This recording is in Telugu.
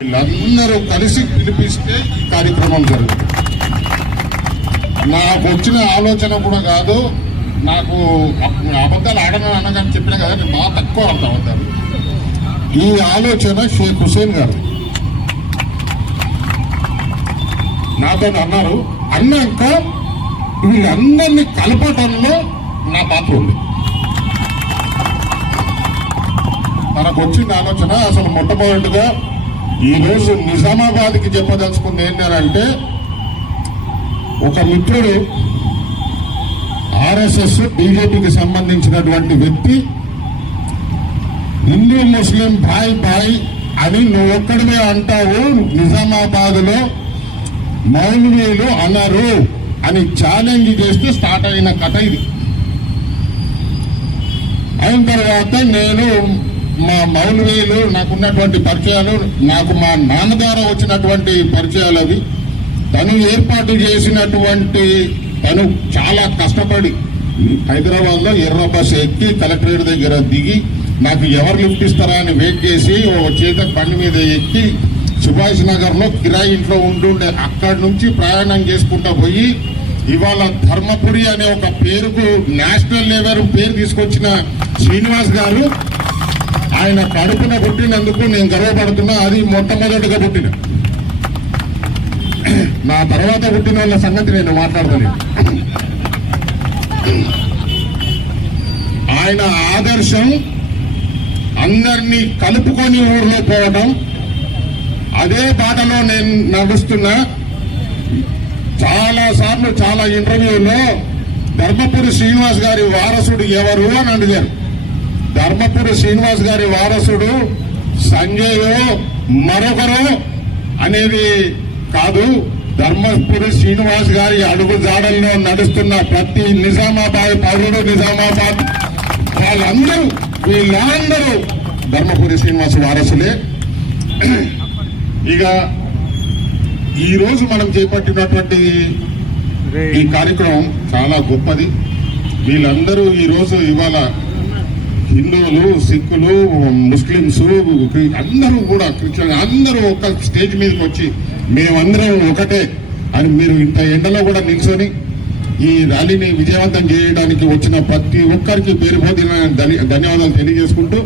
వీళ్ళందరూ కలిసి పిలిపిస్తే కార్యక్రమం జరుగుతుంది. నాకు వచ్చిన ఆలోచన కూడా కాదు. నాకు అబద్ధాలు ఆడను అనగానే చెప్పినా కదా, నేను బాగా తక్కువ ఆడతా ఉంటాను. ఈ ఆలోచన షేక్ హుసేన్ గారు నాతో అన్నారు. అన్నాక వీళ్ళందరినీ కలపటంలో నా పాత్ర ఉంది. మనకు వచ్చిన ఆలోచన అసలు మొట్టమొదటిగా ఈరోజు నిజామాబాద్కి చెప్పదలుచుకుంది ఏంటంటే, ఒక మిత్రుడు ఆర్ఎస్ఎస్ బీజేపీకి సంబంధించినటువంటి వ్యక్తి హిందూ ముస్లిం భాయ్ భాయ్ అని నువ్వు ఒక్కడమే అంటావు, నిజామాబాద్ లో మౌలవీలు అనరు అని ఛాలెంజ్ చేస్తూ స్టార్ట్ అయిన కథ ఇది. అయిన తర్వాత నేను మా మౌలవీలు నాకున్నటువంటి పరిచయాలు, నాకు మా నాన్నగారు వచ్చినటువంటి పరిచయాలు అవి. తను ఏర్పాటు చేసినటువంటి, తను చాలా కష్టపడి హైదరాబాద్ లో ఎర్ర బస్ ఎక్కి కలెక్టరేట్ దగ్గర దిగి నాకు ఎవరు లిఫ్ట్ ఇస్తారా అని వెయిట్ చేసి ఓ చేత బండి మీద ఎక్కి సుభాష్ నగర్ లో కిరాయి ఇంట్లో ఉంటుండే, అక్కడి నుంచి ప్రయాణం చేసుకుంటా పోయి ఇవాళ ధర్మపురి అనే ఒక పేరుకు నేషనల్ లెవెల్ పేరు తీసుకొచ్చిన శ్రీనివాస్ గారు, ఆయన కడుపున పుట్టినందుకు నేను గర్వపడుతున్నా. అది మొట్టమొదటిగా పుట్టిన, నా తర్వాత పుట్టిన వాళ్ళ సంగతి నేను మాట్లాడతాను. ఆయన ఆదర్శం అందరినీ కలుపుకొని ఊర్లో పోవడం, అదే బాటలో నేను నడుస్తున్నా. చాలా సార్లు చాలా ఇంటర్వ్యూలో ధర్మపురి శ్రీనివాస్ గారి వారసుడు ఎవరు అని అడిగారు. ధర్మపురి శ్రీనివాస్ గారి వారసుడు సంజయో మరొకరు అనేది కాదు. ధర్మపురి శ్రీనివాస్ గారి అడుగు జాడల్లో నడుస్తున్న ప్రతి నిజామాబాద్ పౌరుడు, నిజామాబాద్ వీళ్ళందరూ ధర్మపురి శ్రీనివాస్ వారసులే. ఇక ఈ రోజు మనం చేపట్టినటువంటి ఈ కార్యక్రమం చాలా గొప్పది. వీళ్ళందరూ ఈరోజు ఇవాళ హిందువులు, సిక్కులు, ముస్లింస్ అందరూ కూడా క్రిస్టియన్ అందరూ ఒక స్టేజ్ మీదకి వచ్చి మేమందరం ఒకటే అని మీరు ఇంత ఎండలో కూడా నిల్చొని ఈ ర్యాలీని విజయవంతం చేయడానికి వచ్చిన ప్రతి ఒక్కరికి పేరు ధన్యవాదాలు తెలియజేసుకుంటూ